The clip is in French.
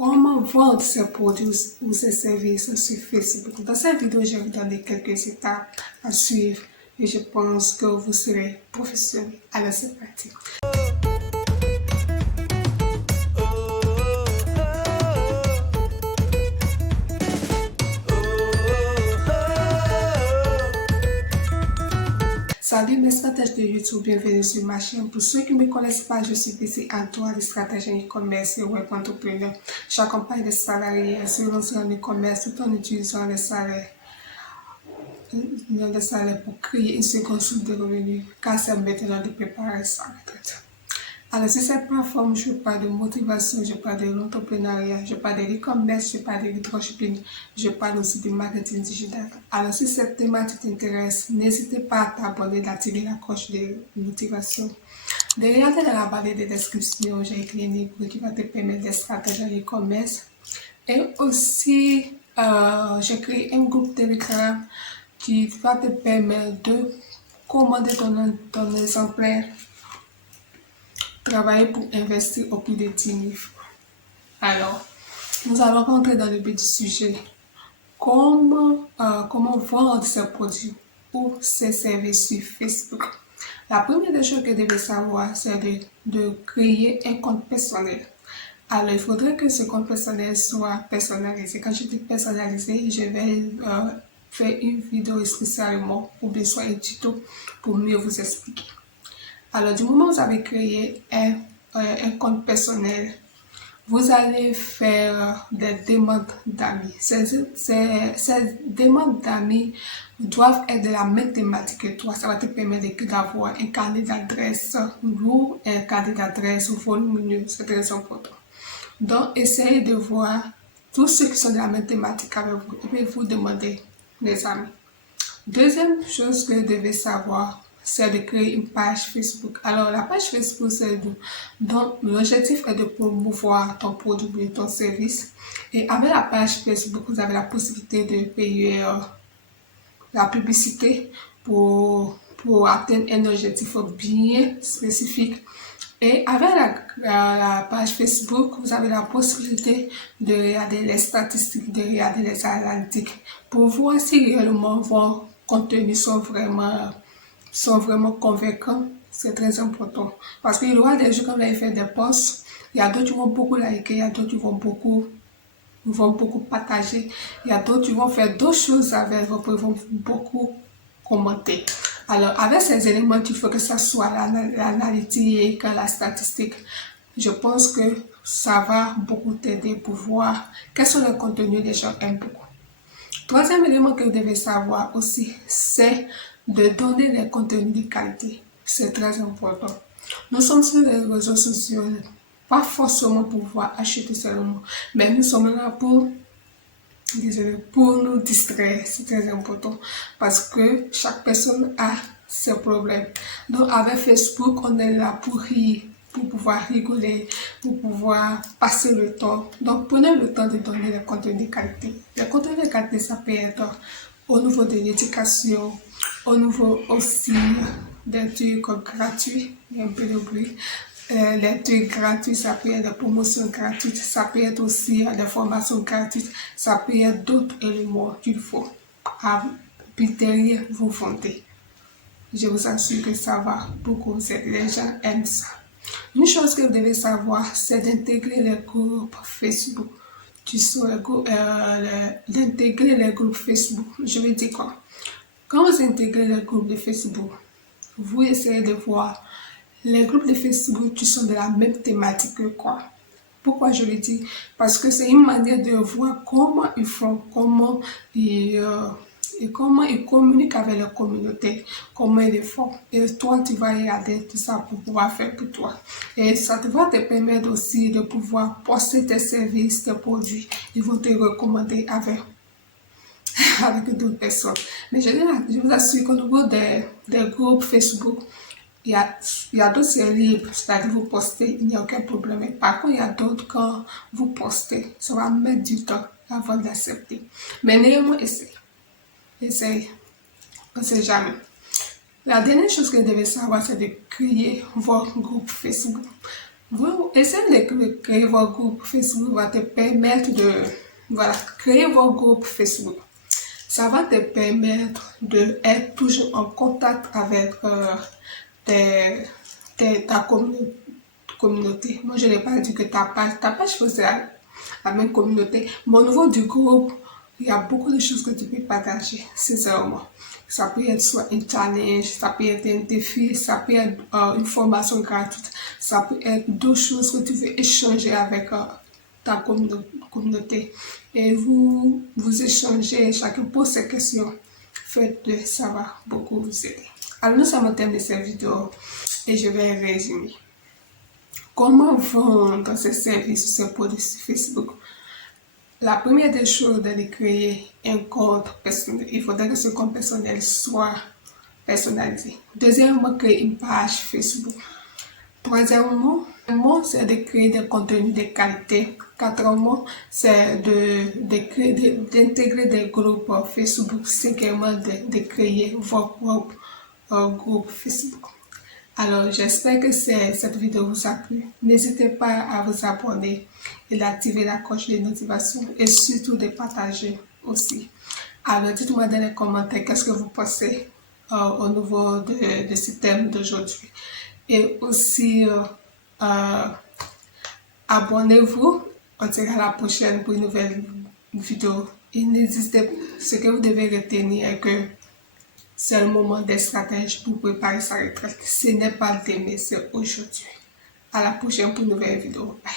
comment vendre ses produits ou ses services sur Facebook. Dans cette vidéo, je vais vous donner quelques étapes à suivre et je pense que vous serez professionnel. Alors, c'est parti. Salut mes stratèges de YouTube, bienvenue sur ma chaîne. Pour ceux qui ne me connaissent pas, je suis ici Antoine, des stratèges en e-commerce et web entrepreneur. J'accompagne des salariés à se lancer en e-commerce tout en utilisant les salaires pour créer une seconde source de revenus, car c'est maintenant de préparer sa retraite. Alors, sur cette plateforme, je parle de motivation, je parle de l'entrepreneuriat, je parle de l'e-commerce, je parle de dropshipping, je parle aussi de marketing digital. Alors, si cette thématique t'intéresse, n'hésitez pas à t'abonner, d'activer la cloche de notification. De regarder dans la barre de description, j'ai écrit un livre qui va te permettre des stratégies en e-commerce. Et aussi, j'ai créé un groupe Telegram qui va te permettre de commander ton exemplaire, travailler pour investir au prix de 10 000 francs. Alors, nous allons rentrer dans le vif du sujet. Comment vendre ses produits ou ses services sur Facebook. La première des choses que vous devez savoir, c'est de créer un compte personnel. Alors, il faudrait que ce compte personnel soit personnalisé. Quand je dis personnalisé, je vais faire une vidéo spécialement ou bien soit un tuto pour mieux vous expliquer. Alors, du moment où vous avez créé un compte personnel, vous allez faire des demandes d'amis. Ces demandes d'amis doivent être de la même thématique que toi. Ça va te permettre d'avoir un carnet d'adresse lourd et un carnet d'adresse volumineux. C'est très important. Donc, essayez de voir tous ceux qui sont de la même thématique avec vous. Et puis, vous demandez des amis. Deuxième chose que vous devez savoir, c'est de créer une page Facebook. Alors, la page Facebook, donc l'objectif est de promouvoir ton produit et ton service. Et avec la page Facebook, vous avez la possibilité de payer la publicité pour atteindre un objectif bien spécifique. Et avec la page Facebook, vous avez la possibilité de regarder les statistiques, de regarder les analytiques pour voir si réellement vos contenus sont vraiment convaincants. C'est très important. Parce qu'il y aura des gens qui vont faire des posts, il y a d'autres qui vont beaucoup liker, il y a d'autres qui vont beaucoup partager, il y a d'autres qui vont faire d'autres choses avec vous, ils vont beaucoup commenter. Alors, avec ces éléments, il faut que ça soit l'analytique, la statistique. Je pense que ça va beaucoup t'aider pour voir quels sont les contenus que les gens aiment beaucoup. Troisième élément que vous devez savoir aussi, c'est de donner des contenus de qualité. C'est très important. Nous sommes sur les réseaux sociaux, pas forcément pour pouvoir acheter seulement, mais nous sommes là pour nous distraire. C'est très important parce que chaque personne a ses problèmes. Donc avec Facebook, on est là pour rire, pour pouvoir rigoler, pour pouvoir passer le temps. Donc prenez le temps de donner des contenus de qualité. Les contenus de qualité, ça peut être au niveau de l'éducation, au niveau aussi des trucs gratuits, il y a un peu de bruit. Les trucs gratuits, ça peut être des promotions gratuites, ça peut être aussi des formations gratuites, ça peut être d'autres éléments qu'il faut. Puis derrière, vous vendez. Je vous assure que ça va beaucoup vous aider. Les gens aiment ça. Une chose que vous devez savoir, c'est d'intégrer les groupes Facebook. D'intégrer les groupes Facebook. Je veux dire quoi? Quand vous intégrez les groupes de Facebook, vous essayez de voir les groupes de Facebook qui sont de la même thématique que quoi. Pourquoi je le dis? Parce que c'est une manière de voir comment ils font, comment ils communiquent avec leur communauté, comment ils le font. Et toi, tu vas regarder tout ça pour pouvoir faire pour toi. Et ça va te permettre aussi de pouvoir poster tes services, tes produits. Ils vont te recommander avec d'autres personnes. Mais je vous assure qu'au niveau des groupes Facebook, il y a d'autres c'est libre, c'est-à-dire vous postez, il n'y a aucun problème. Par contre, il y a d'autres quand vous postez, ça va mettre du temps avant d'accepter. Mais néanmoins, essayez. On ne sait jamais. La dernière chose que vous devez savoir, c'est de créer votre groupe Facebook. Vous essayez de créer votre groupe Facebook va te permettre de, voilà, créer votre groupe Facebook. Ça va te permettre d'être toujours en contact avec ta communauté. Moi, je n'ai pas dit que ta page faisait la même communauté. Mais au niveau du groupe, il y a beaucoup de choses que tu peux partager, sincèrement. Ça peut être soit un challenge, ça peut être un défi, ça peut être une formation gratuite, ça peut être d'autres choses que tu veux échanger avec ta communauté. Et vous échangez, chacun pose ses questions. Faites-le, ça va beaucoup vous aider. Alors, nous sommes au terme de cette vidéo et je vais résumer. Comment vendre ses services ou ses produits sur Facebook? La première des choses est de créer un compte personnel. Il faudrait que ce compte personnel soit personnalisé. Deuxièmement, créer une page Facebook. Troisièmement, c'est de créer des contenus de qualité. Quatrièmement, c'est d'intégrer des groupes Facebook. Cinquièmement, de créer votre propre groupe Facebook. Alors, j'espère que cette vidéo vous a plu. N'hésitez pas à vous abonner et d'activer la cloche de notification et surtout de partager aussi. Alors, dites-moi dans les commentaires qu'est-ce que vous pensez au niveau de ce thème d'aujourd'hui. Et aussi, abonnez-vous. On se verra la prochaine pour une nouvelle vidéo. Et n'hésitez pas, ce que vous devez retenir est que c'est le moment des stratèges pour préparer sa retraite. Ce n'est pas demain, c'est aujourd'hui. À la prochaine pour une nouvelle vidéo. Bye.